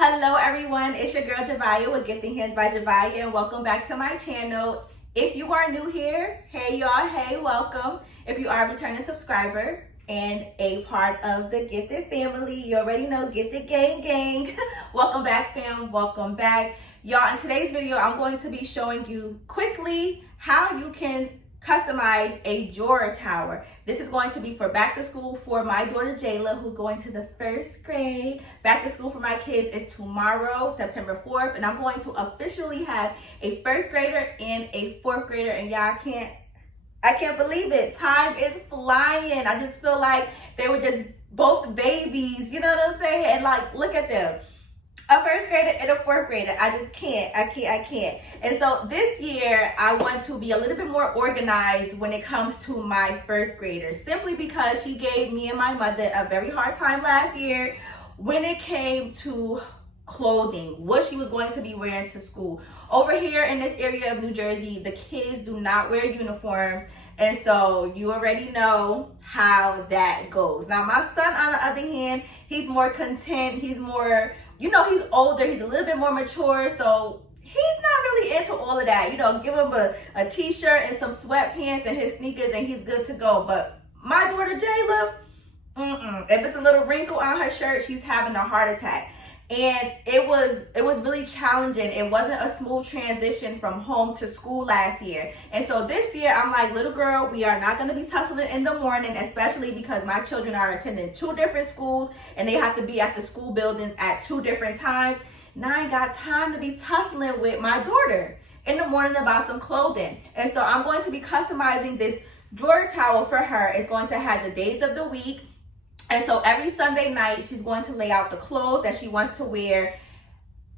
Hello everyone, it's your girl Javiah with Gifting Hands by Javiah, and welcome back to my channel. If you are new here, hey y'all, hey, welcome. If you are a returning subscriber and a part of the Gifted family, you already know Gifted gang. Welcome back fam, welcome back. Y'all, in today's video, I'm going to be showing you quickly how you can customize a drawer tower. This is going to be for back to school for my daughter Jayla, who's going to the first grade. Back to school for my kids is tomorrow, September 4th, and I'm going to officially have a first grader and a fourth grader, and y'all I can't believe it. Time is flying. I just feel like they were just both babies, you know what I'm saying? And like, look at them. A first grader and a fourth grader. I just can't. I can't. And so this year, I want to be a little bit more organized when it comes to my first graders, simply because she gave me and my mother a very hard time last year when it came to clothing, what she was going to be wearing to school. Over here in this area of New Jersey, the kids do not wear uniforms. And so you already know how that goes. Now, my son, on the other hand, he's more content. He's more, you know, he's older. He's a little bit more mature. So he's not really into all of that. You know, give him a t-shirt and some sweatpants and his sneakers and he's good to go. But my daughter, Jayla, if it's a little wrinkle on her shirt, she's having a heart attack. And it was really challenging. It wasn't a smooth transition from home to school last year. And so this year, I'm like, little girl, we are not going to be tussling in the morning, especially because my children are attending two different schools and they have to be at the school buildings at two different times. And I ain't got time to be tussling with my daughter in the morning about some clothing. And so I'm going to be customizing this drawer towel for her. It's going to have the days of the week. And so every Sunday night, she's going to lay out the clothes that she wants to wear,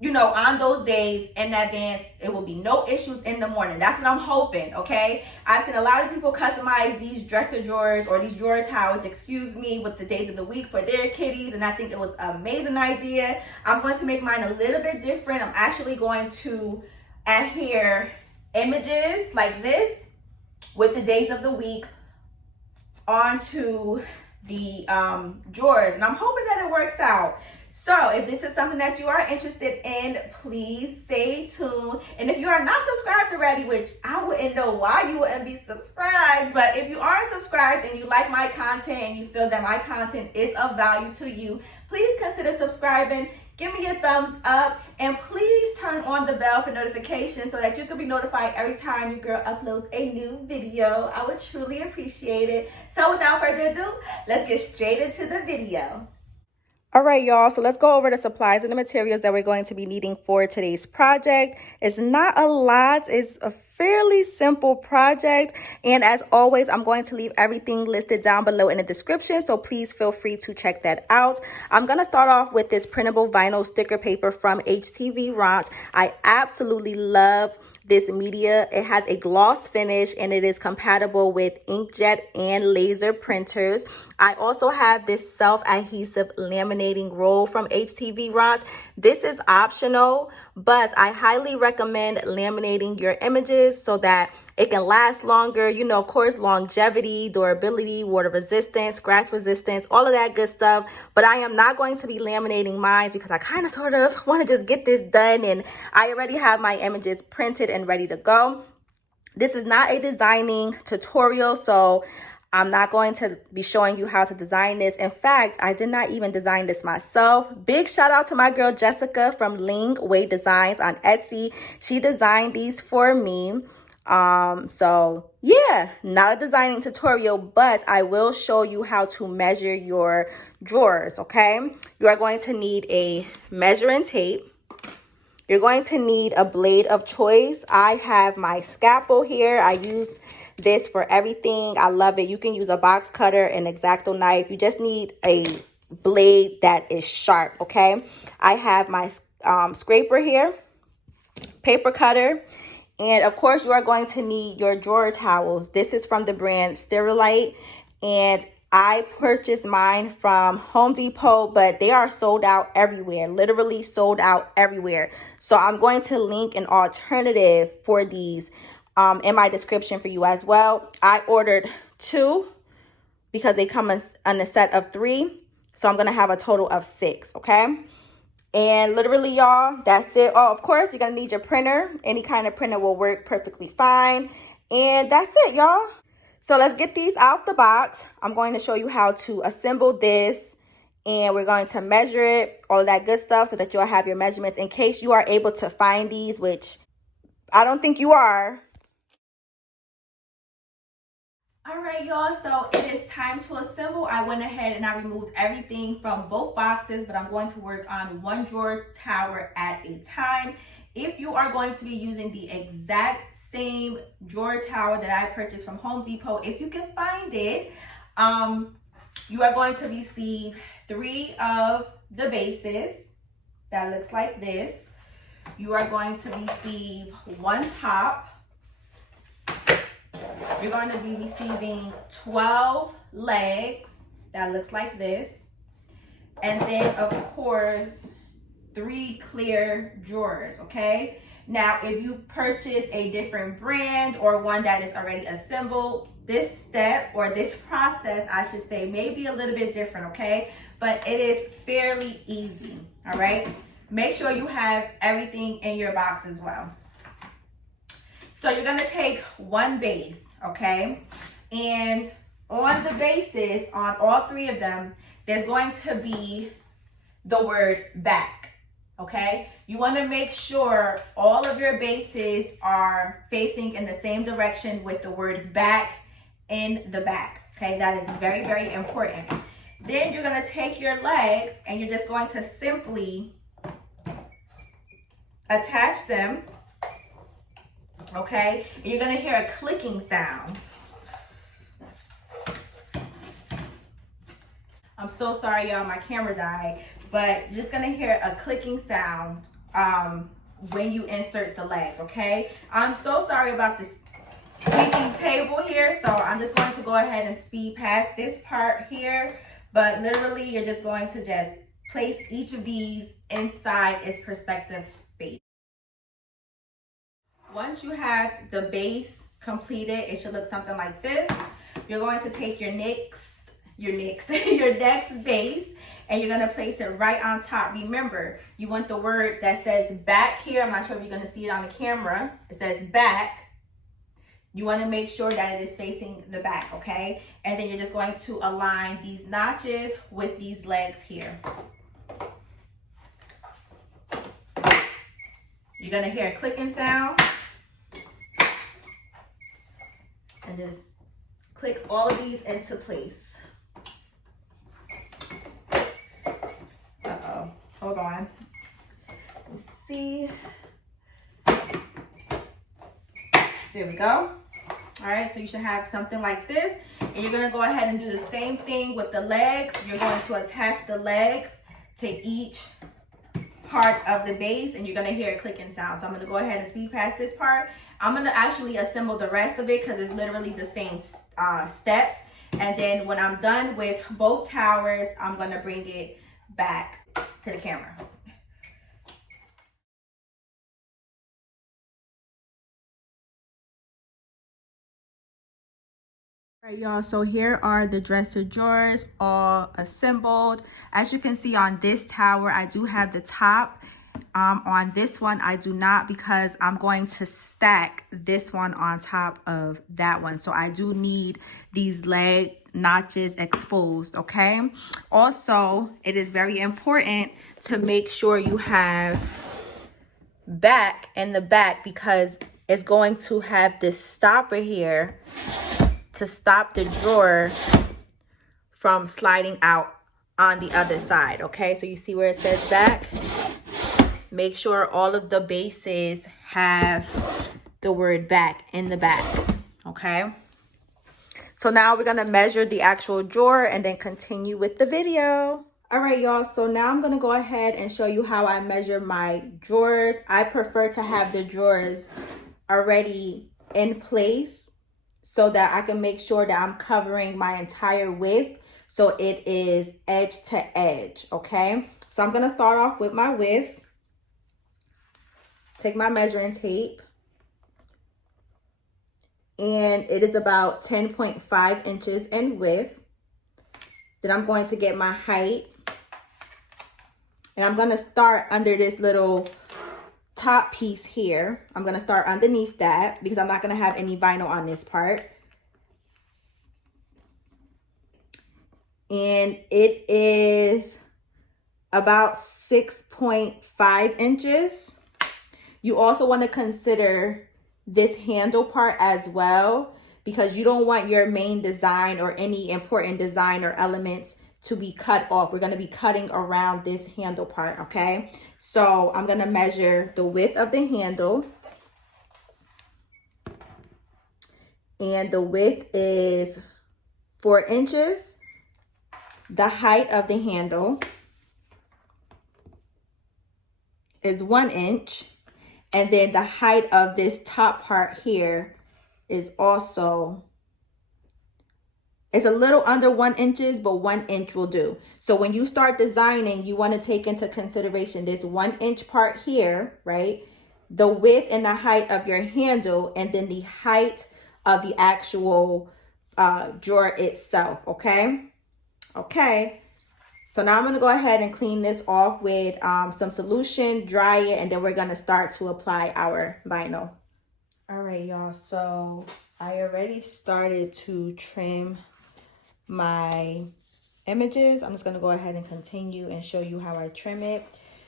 you know, on those days in advance. It will be no issues in the morning. That's what I'm hoping, okay? I've seen a lot of people customize these dresser drawers or these drawer towels, with the days of the week for their kitties, and I think it was an amazing idea. I'm going to make mine a little bit different. I'm actually going to adhere images like this with the days of the week onto the drawers, and I'm hoping that it works out. So if this is something that you are interested in, please stay tuned. And if you are not subscribed already, which I wouldn't know why you wouldn't be subscribed, but if you are subscribed and you like my content and you feel that my content is of value to you, please consider subscribing. Give me a thumbs up and please turn on the bell for notifications so that you can be notified every time your girl uploads a new video. I would truly appreciate it. So without further ado, let's get straight into the video. All right, y'all, so let's go over the supplies and the materials that we're going to be needing for today's project. It's not a lot. It's a fairly simple project. And as always, I'm going to leave everything listed down below in the description, so please feel free to check that out. I'm going to start off with this printable vinyl sticker paper from HTV Ront. I absolutely love this media. It has a gloss finish and it is compatible with inkjet and laser printers. I also have this self-adhesive laminating roll from HTV Ront. This is optional, but I highly recommend laminating your images so that it can last longer. You know, of course, longevity, durability, water resistance, scratch resistance, all of that good stuff. But I am not going to be laminating mine because I kind of sort of want to just get this done. And I already have my images printed and ready to go. This is not a designing tutorial, so I'm not going to be showing you how to design this. In fact, I did not even design this myself. Big shout out to my girl Jessica from Ling Designs on Etsy. She designed these for me. So yeah, not a designing tutorial, but I will show you how to measure your drawers, okay? You are going to need a measuring tape. You're going to need a blade of choice. I have my scalpel here. I use this for everything. I love it. You can use a box cutter, an X-Acto knife. You just need a blade that is sharp, okay? I have my scraper here, paper cutter, and of course you are going to need your drawer towels. This is from the brand Sterilite, and I purchased mine from Home Depot, but they are sold out everywhere, literally sold out everywhere. So I'm going to link an alternative for these in my description for you as well. I ordered 2 because they come in a set of 3. So I'm going to have a total of 6, okay? And literally, y'all, that's it. Oh, of course, you're going to need your printer. Any kind of printer will work perfectly fine. And that's it, y'all. So let's get these out the box. I'm going to show you how to assemble this. And we're going to measure it, all of that good stuff, so that you'll have your measurements in case you are able to find these, which I don't think you are. All right, y'all, so it is time to assemble. I went ahead and I removed everything from both boxes, but I'm going to work on one drawer tower at a time. If you are going to be using the exact same drawer tower that I purchased from Home Depot, if you can find it, you are going to receive 3 of the bases. That looks like this. You are going to receive 1 top. You're going to be receiving 12 legs. That looks like this. And then, of course, 3 clear drawers, okay? Now, if you purchase a different brand or one that is already assembled, this step or this process, I should say, may be a little bit different, okay? But it is fairly easy, all right? Make sure you have everything in your box as well. So you're gonna take 1 base, okay? And on the bases, on all 3 of them, there's going to be the word back, okay? You wanna make sure all of your bases are facing in the same direction with the word back in the back, okay? That is very, very important. Then you're gonna take your legs and you're just going to simply attach them. Okay, and you're gonna hear a clicking sound. I'm so sorry, y'all, my camera died, but you're just gonna hear a clicking sound when you insert the legs, okay? I'm so sorry about this squeaky table here, so I'm just going to go ahead and speed past this part here, but literally you're just going to just place each of these inside its perspective space. Once you have the base completed, it should look something like this. You're going to take your next base, and you're going to place it right on top. Remember, you want the word that says back here. I'm not sure if you're going to see it on the camera. It says back. You want to make sure that it is facing the back, okay? And then you're just going to align these notches with these legs here. You're going to hear a clicking sound. And just click all of these into place. Uh-oh, hold on. Let's see. There we go. All right, so you should have something like this. And you're gonna go ahead and do the same thing with the legs. You're going to attach the legs to each part of the base, and you're gonna hear a clicking sound. So I'm gonna go ahead and speed past this part. I'm gonna actually assemble the rest of it because it's literally the same steps. And then when I'm done with both towers, I'm gonna bring it back to the camera. All right, y'all, so here are the dresser drawers all assembled. As you can see on this tower, I do have the top. On this one, I do not, because I'm going to stack this one on top of that one. So I do need these leg notches exposed, okay? Also, it is very important to make sure you have back in the back, because it's going to have this stopper here to stop the drawer from sliding out on the other side, okay? So you see where it says back? Make sure all of the bases have the word back in the back, okay? So now we're gonna measure the actual drawer and then continue with the video. All right, y'all, so now I'm gonna go ahead and show you how I measure my drawers. I prefer to have the drawers already in place so that I can make sure that I'm covering my entire width, so it is edge to edge, okay? So I'm gonna start off with my width. Take my measuring tape, and it is about 10.5 inches in width. Then I'm going to get my height, And I'm gonna start under this little top piece here. I'm gonna start underneath that because I'm not gonna have any vinyl on this part. And it is about 6.5 inches. You also want to consider this handle part as well, because you don't want your main design or any important design or elements to be cut off. We're going to be cutting around this handle part, okay? So I'm going to measure the width of the handle. And the width is 4 inches. The height of the handle is 1 inch. And then the height of this top part here is also, it's a little under 1 inches, but 1 inch will do. So when you start designing, you want to take into consideration this 1 inch part here, right? The width and the height of your handle, and then the height of the actual drawer itself, okay? Okay. So now I'm going to go ahead and clean this off with some solution, dry it, and then we're going to start to apply our vinyl. All right, y'all. So I already started to trim my images. I'm just going to go ahead and continue and show you how I trim it.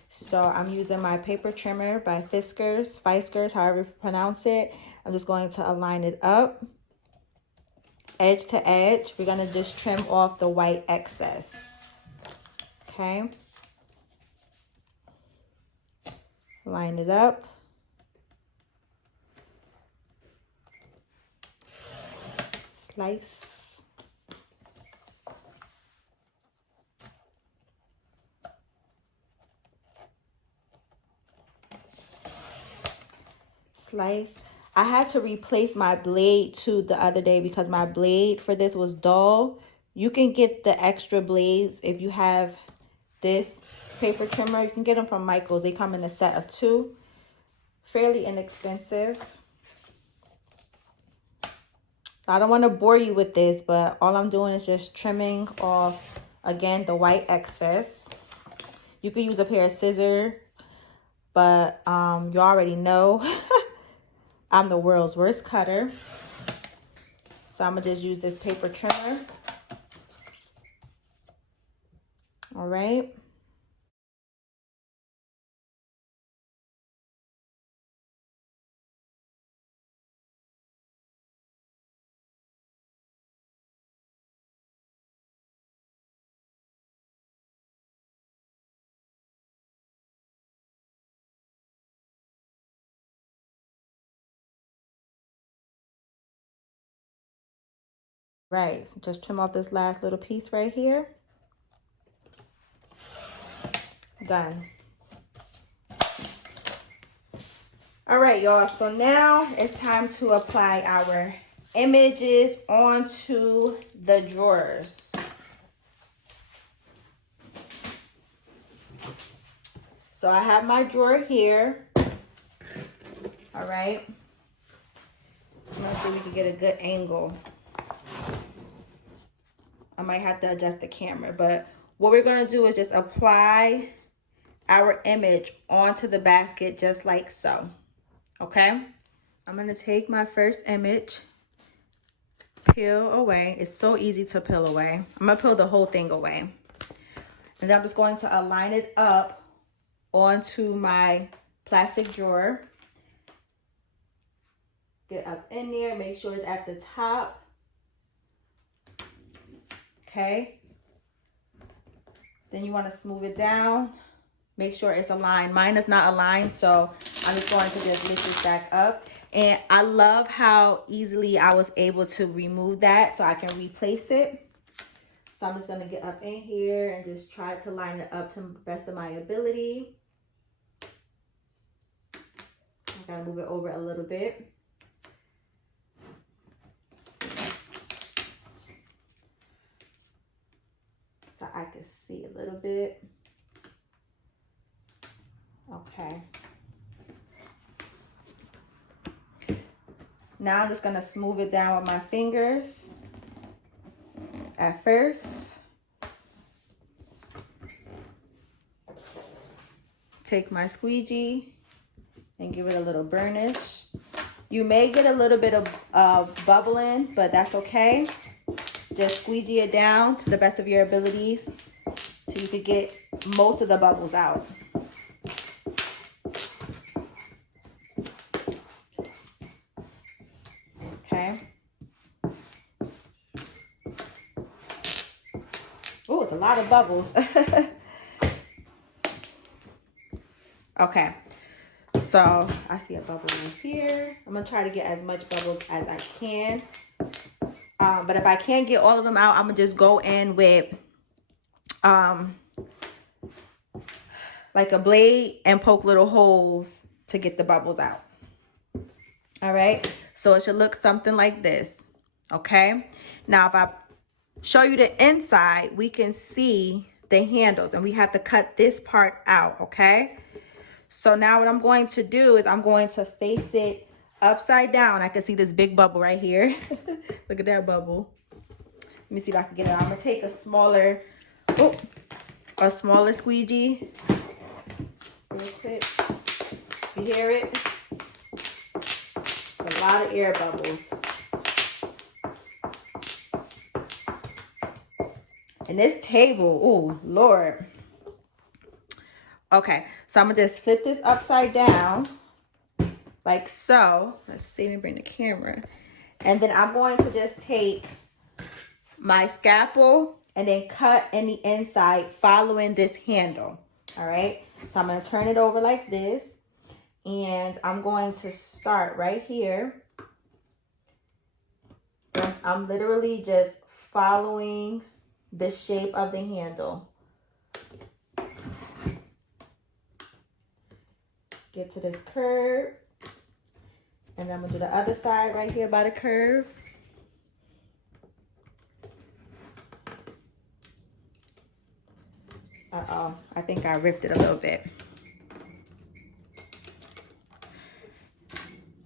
So I'm using my paper trimmer by Fiskars, however you pronounce it. I'm just going to align it up, edge to edge. We're going to just trim off the white excess. Okay, line it up. Slice. Slice. I had to replace my blade too the other day because my blade for this was dull. You can get the extra blades if you have this paper trimmer. You can get them from Michael's. They come in a set of 2. Fairly inexpensive. I don't want to bore you with this, but all I'm doing is just trimming off, again, the white excess. You could use a pair of scissors, but you already know I'm the world's worst cutter. So I'm going to just use this paper trimmer. All right. Right, so just trim off this last little piece right here. Done. All right, y'all, so now it's time to apply our images onto the drawers. So I have my drawer here. All right. I'm gonna see if we can get a good angle. I might have to adjust the camera, but what we're gonna do is just apply our image onto the basket just like so. Okay? I'm gonna take my first image, peel away. It's so easy to peel away. I'm gonna peel the whole thing away. And then I'm just going to align it up onto my plastic drawer. Get up in there, make sure it's at the top. Okay. Then you want to smooth it down. Make sure it's aligned. Mine is not aligned, so I'm just going to just lift this back up. And I love how easily I was able to remove that so I can replace it. So I'm just going to get up in here and just try to line it up to the best of my ability. I gotta move it over a little bit. So I can see a little bit. Okay. Now I'm just gonna smooth it down with my fingers at first. take my squeegee and give it a little burnish. You may get a little bit of bubbling, but that's okay. Just squeegee it down to the best of your abilities so you could get most of the bubbles out. Okay. Oh, it's a lot of bubbles. Okay. So I see a bubble in here. I'm gonna try to get as much bubbles as I can. But if I can't get all of them out, I'm gonna just go in with like a blade and poke little holes to get the bubbles out. All right, so it should look something like this. Okay, now if I show you the inside, we can see the handles, and we have to cut this part out. Okay, so now what I'm going to do is I'm going to face it upside down. I can see this big bubble right here. Look at that bubble. Let me see if I can get it out. I'm gonna take a smaller squeegee real quick. You hear it? A lot of air bubbles. And this table, oh Lord. Okay, so I'm gonna just flip this upside down like so. Let's see, let me bring the camera. And then I'm going to just take my scalpel and then cut in the inside following this handle. All right, so I'm gonna turn it over like this, and I'm going to start right here. And I'm literally just following the shape of the handle. Get to this curve, and then I'm gonna do the other side right here by the curve. Uh-oh, I think I ripped it a little bit.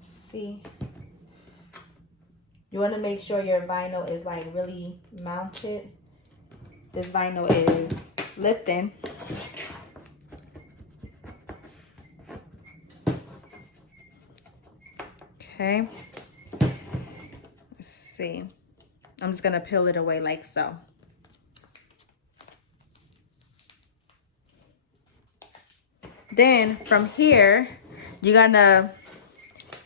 See, you want to make sure your vinyl is like really mounted. This vinyl is lifting. Okay, let's see. I'm just gonna peel it away like so. Then from here, you're gonna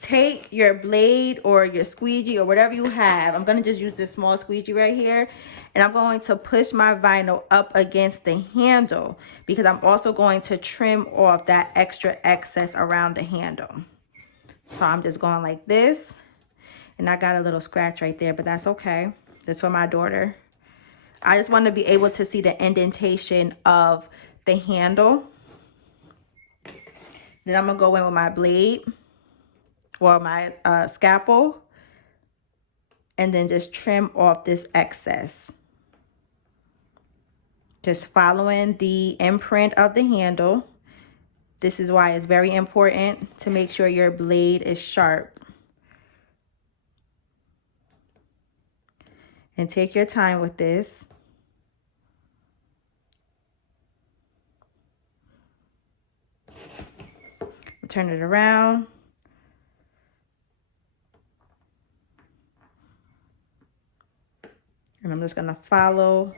take your blade or your squeegee or whatever you have. I'm gonna just use this small squeegee right here, and I'm going to push my vinyl up against the handle because I'm also going to trim off that extra excess around the handle. So I'm just going like this, and I got a little scratch right there, but that's okay. That's for my daughter. I just want to be able to see the indentation of the handle. Then I'm gonna go in with my blade or my scalpel and then just trim off this excess. Just following the imprint of the handle. This is why it's very important to make sure your blade is sharp. And take your time with this. Turn it around. And I'm just gonna follow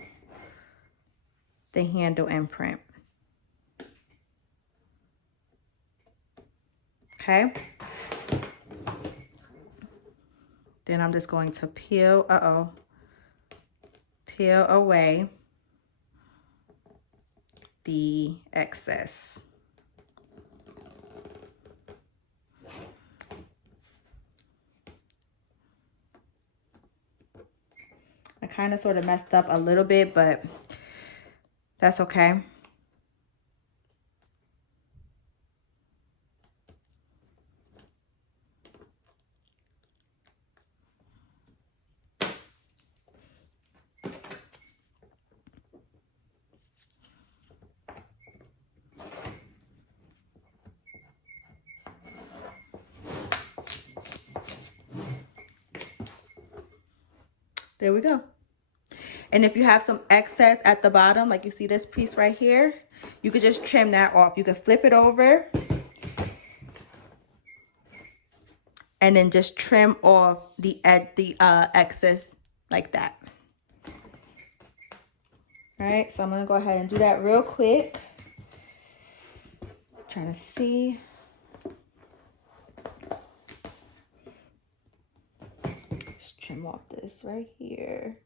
the handle imprint. Okay. Then I'm just going to peel away the excess. I kind of sort of messed up a little bit, but that's okay. There we go. And if you have some excess at the bottom, like you see this piece right here, you could just trim that off. You could flip it over and then just trim off the excess like that. All right, so I'm gonna go ahead and do that real quick. Trying to see. Let's trim off this right here.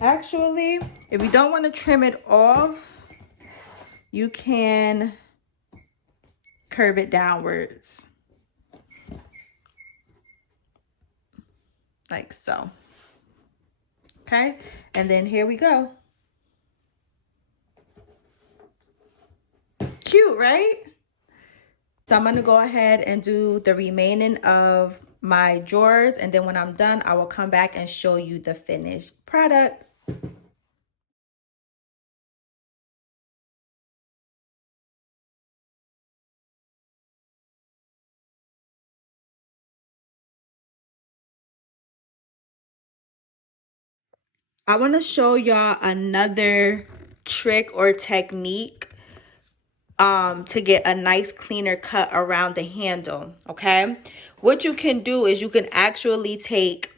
Actually, if you don't want to trim it off, you can curve it downwards. Like so. Okay, and then here we go. Cute, right? So I'm gonna go ahead and do the remaining of my drawers, and then when I'm done, I will come back and show you the finished product. I want to show y'all another trick or technique to get a nice cleaner cut around the handle. Okay, what you can do is you can actually take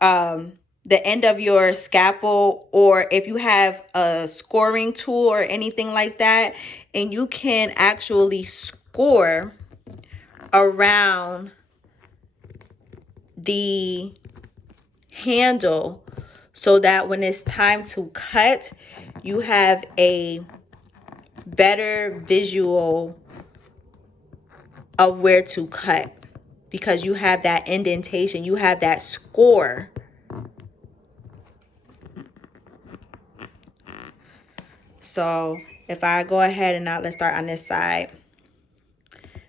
the end of your scalpel, or if you have a scoring tool or anything like that, and you can actually score around the handle so that when it's time to cut, you have a better visual of where to cut, because you have that indentation, you have that score. So if I go ahead and now let's start on this side.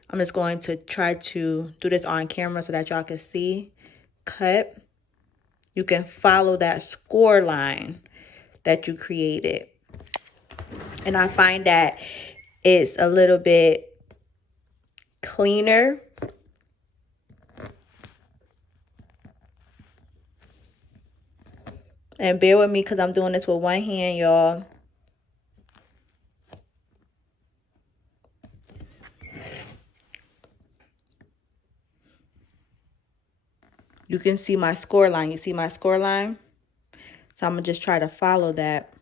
I'm just going to try to do this on camera so that y'all can see. Cut. You can follow that score line that you created. And I find that it's a little bit cleaner. And bear with me because I'm doing this with one hand, y'all. You can see my score line. You see my score line? So I'm going to just try to follow that.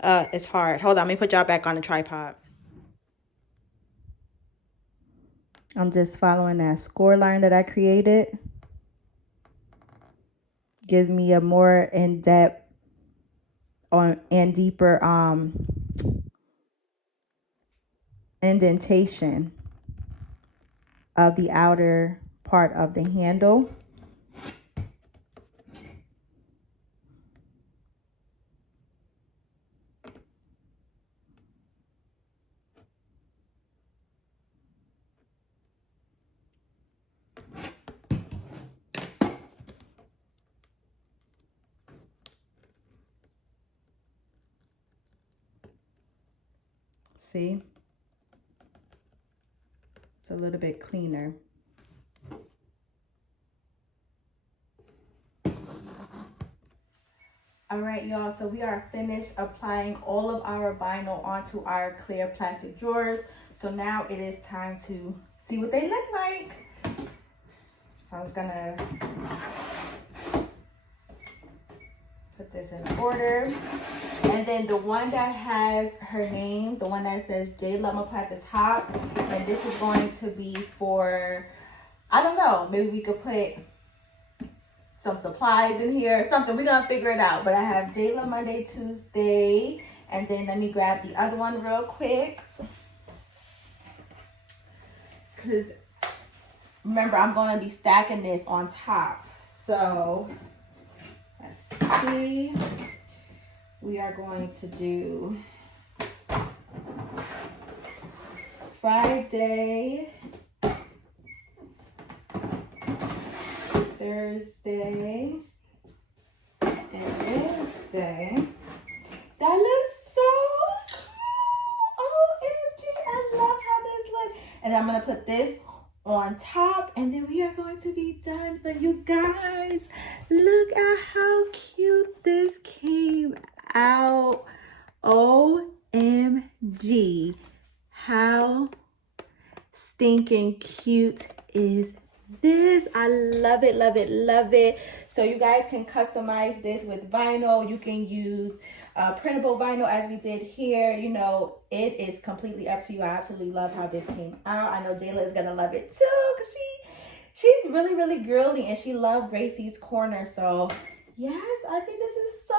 It's hard. Hold on. Let me put y'all back on the tripod. I'm just following that score line that I created. Gives me a more in-depth and deeper indentation of the outer part of the handle. See? It's a little bit cleaner. All right, y'all, so we are finished applying all of our vinyl onto our clear plastic drawers. So now it is time to see what they look like. So I'm just gonna put this in order. And then the one that has her name, the one that says J Love, I'm gonna put at the top. And this is going to be for, I don't know, maybe we could put some supplies in here or something. We're gonna figure it out. But I have J Love Monday, Tuesday, and then let me grab the other one real quick. Cause remember, I'm gonna be stacking this on top. So let's see. We are going to do Friday, Thursday, and Wednesday. That looks so cute. OMG, I love how this looks. And I'm gonna put this on top, and then we are going to be done. But you guys, look at how cute this came out. OMG, how stinking cute is this? I love it, love it, love it. So you guys can customize this with vinyl. You can use printable vinyl as we did here. You know, it is completely up to you. I absolutely love how this came out. I know Jayla is gonna love it too, because she's really, really girly and she loved Gracie's Corner. So yes, I think this is so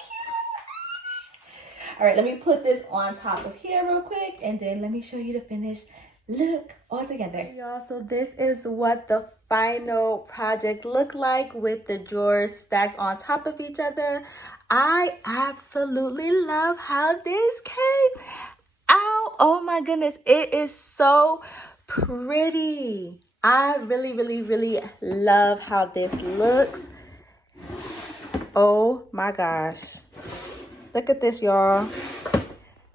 cute. All right, let me put this on top of here real quick, and then let me show you the finished look all together. Y'all, so this is what the final project looked like with the drawers stacked on top of each other. I absolutely love how this came out. Oh my goodness, it is so pretty. I really, really, really love how this looks. Oh my gosh. Look at this, y'all.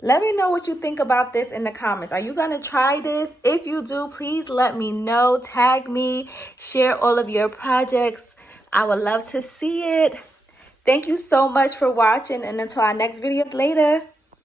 Let me know what you think about this in the comments. Are you going to try this? If you do, please let me know. Tag me. Share all of your projects. I would love to see it. Thank you so much for watching. And until our next videos later.